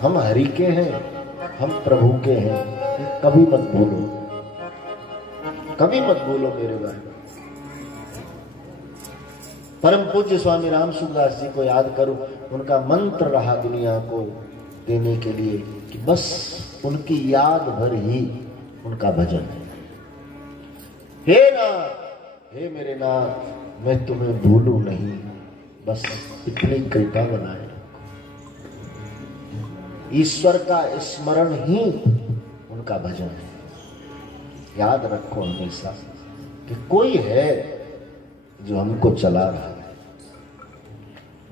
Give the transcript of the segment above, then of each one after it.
हम हरि के हैं, हम प्रभु के हैं, ये कभी मत भूलो, कभी मत भूलो मेरे भाई। परम पूज्य स्वामी राम सुखदास जी को याद करूं, उनका मंत्र रहा दुनिया को देने के लिए कि बस उनकी याद भर ही उनका भजन है। हे नाथ, हे मेरे नाथ, मैं तुम्हें भूलूं नहीं, बस इतनी कृपा बनाए रखो। ईश्वर का स्मरण ही उनका भजन है। याद रखो हमेशा कि कोई है जो हमको चला रहा है,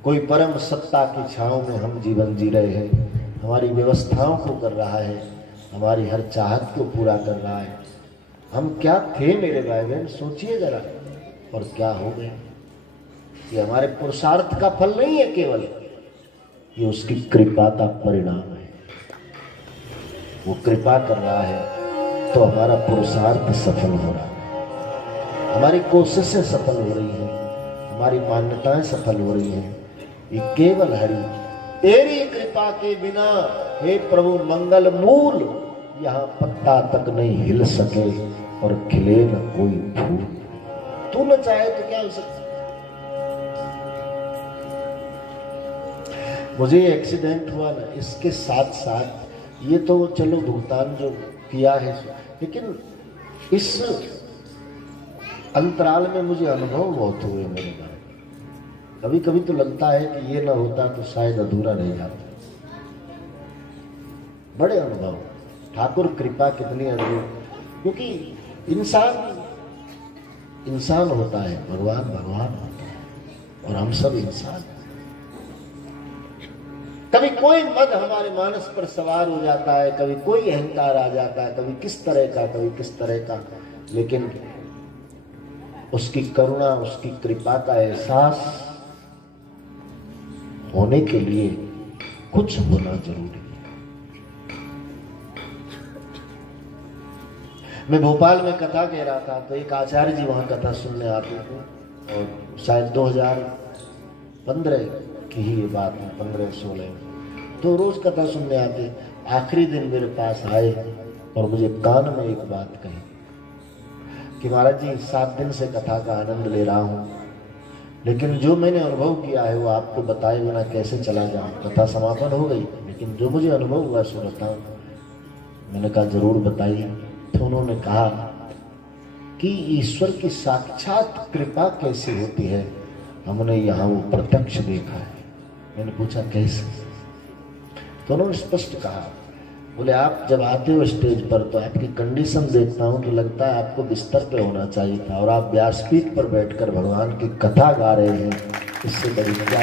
कोई परम सत्ता की छांव में हम जीवन जी रहे हैं, हमारी व्यवस्थाओं को कर रहा है, हमारी हर चाहत को पूरा कर रहा है। हम क्या थे मेरे भाई बहन, सोचिए जरा, और क्या हो गए। ये हमारे पुरुषार्थ का फल नहीं है केवल, ये उसकी कृपा का परिणाम है। वो कृपा कर रहा है तो हमारा पुरुषार्थ सफल हो रहा है, हमारी कोशिशें सफल हो रही हैं, हमारी मान्यताएं सफल हो रही हैं। ये केवल हरि तेरी कृपा के बिना हे प्रभु मंगल मूल, यहाँ पत्ता तक नहीं हिल सके और खिले न कोई फूल। तू न चाहे तो क्या हो सकता। मुझे एक्सीडेंट हुआ ना, इसके साथ साथ ये तो चलो भुगतान जो किया है, लेकिन इस अंतराल में मुझे अनुभव बहुत हुए मेरे भाई। कभी कभी तो लगता है कि ये ना होता तो शायद अधूरा रह जाता। बड़े अनुभव, ठाकुर कृपा कितनी अद्भुत, क्योंकि इंसान होता है, भगवान होता है, और हम सब इंसान। कभी कोई मद हमारे मानस पर सवार हो जाता है, कभी कोई अहंकार आ जाता है, कभी किस तरह का, कभी किस तरह का, लेकिन उसकी करुणा, उसकी कृपा का एहसास होने के लिए कुछ होना जरूरी है। मैं भोपाल में कथा कह रहा था तो एक आचार्य जी वहां कथा सुनने आते थे, और शायद 2015 की ही ये बात है, 15-16, तो रोज कथा सुनने आते। आखिरी दिन मेरे पास आए और मुझे कान में एक बात कही कि महाराज जी 7 दिन से कथा का आनंद ले रहा हूं, लेकिन जो मैंने अनुभव किया है वो आपको बताए बिना कैसे चला जाऊं। कथा समापन हो गई, लेकिन जो मुझे अनुभव हुआ सो बताऊं। मैंने कहा जरूर बताइए। तो उन्होंने कहा कि ईश्वर की साक्षात कृपा कैसी होती है, हमने यहाँ वो प्रत्यक्ष देखा है। मैंने पूछा कैसे, तो उन्होंने स्पष्ट कहा, बोले आप जब आते हो स्टेज पर तो आपकी कंडीशन देखता हूं तो लगता है आपको बिस्तर पे होना चाहिए था, और आप व्यासपीठ पर बैठकर भगवान की कथा गा रहे हैं, इससे बड़ी मजा।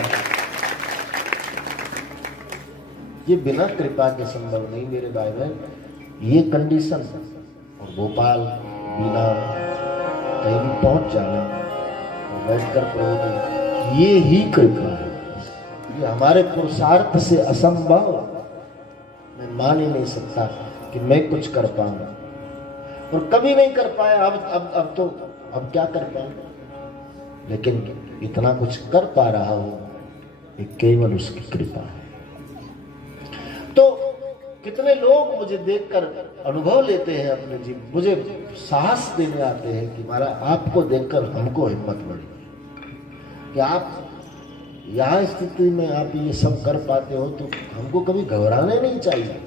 ये बिना कृपा के संभव नहीं मेरे भाई बहन। ये कंडीशन, और भोपाल बिना कहीं भी पहुंच जाना और बैठकर प्रभु, ये ही कृपा है। ये हमारे पुरुषार्थ से असंभव, मैं मान ही नहीं सकता कि मैं कुछ कर पाऊंगा, और कभी नहीं कर पाया। अब क्या कर पाऊंगा, लेकिन इतना कुछ कर पा रहा हूं, ये केवल उसकी कृपा है। तो कितने लोग मुझे देखकर अनुभव लेते हैं अपने जीवन, मुझे साहस देने आते हैं कि महाराज आपको देखकर हमको हिम्मत बढ़ी कि आप यहाँ स्थिति में आप ये सब कर पाते हो, तो हमको कभी घबराने नहीं चाहिए।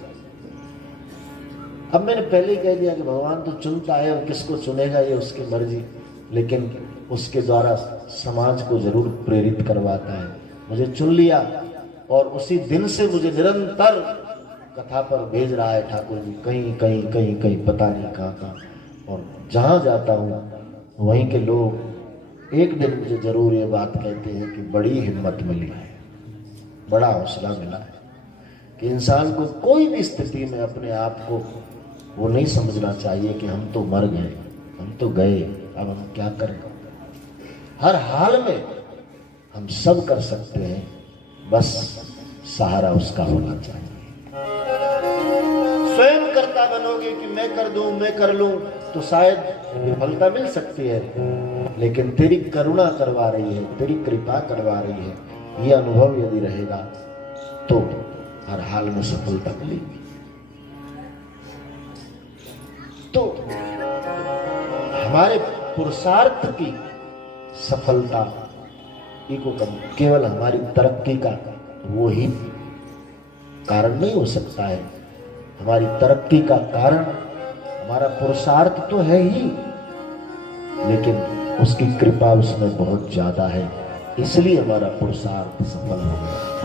अब मैंने पहले ही कह दिया कि भगवान तो चुनता है, और किसको चुनेगा ये उसकी मर्जी, लेकिन उसके द्वारा समाज को जरूर प्रेरित करवाता है। मुझे चुन लिया और उसी दिन से मुझे निरंतर कथा पर भेज रहा है ठाकुर जी, कहीं पता नहीं कहाँ, और जहाँ जाता हूँ वहीं के लोग एक दिन मुझे जरूर ये बात कहते हैं कि बड़ी हिम्मत मिली है, बड़ा हौसला मिला है, कि इंसान को कोई भी स्थिति में अपने आप को वो नहीं समझना चाहिए कि हम तो मर गए, हम तो गए, अब हम क्या करें। हर हाल में हम सब कर सकते हैं, बस सहारा उसका होना चाहिए। स्वयं करता बनोगे कि मैं कर दूं, मैं कर लूं, तो शायद विफलता मिल सकती है, लेकिन तेरी करुणा करवा रही है, तेरी कृपा करवा रही है, ये अनुभव यदि रहेगा तो हर हाल में सफलता मिली। तो हमारे पुरुषार्थ की सफलता को केवल हमारी तरक्की का वो ही कारण नहीं हो सकता है। हमारी तरक्की का कारण हमारा पुरुषार्थ तो है ही, लेकिन उसकी कृपा उसमें बहुत ज्यादा है, इसलिए हमारा पुरुषार्थ सफल हो गया।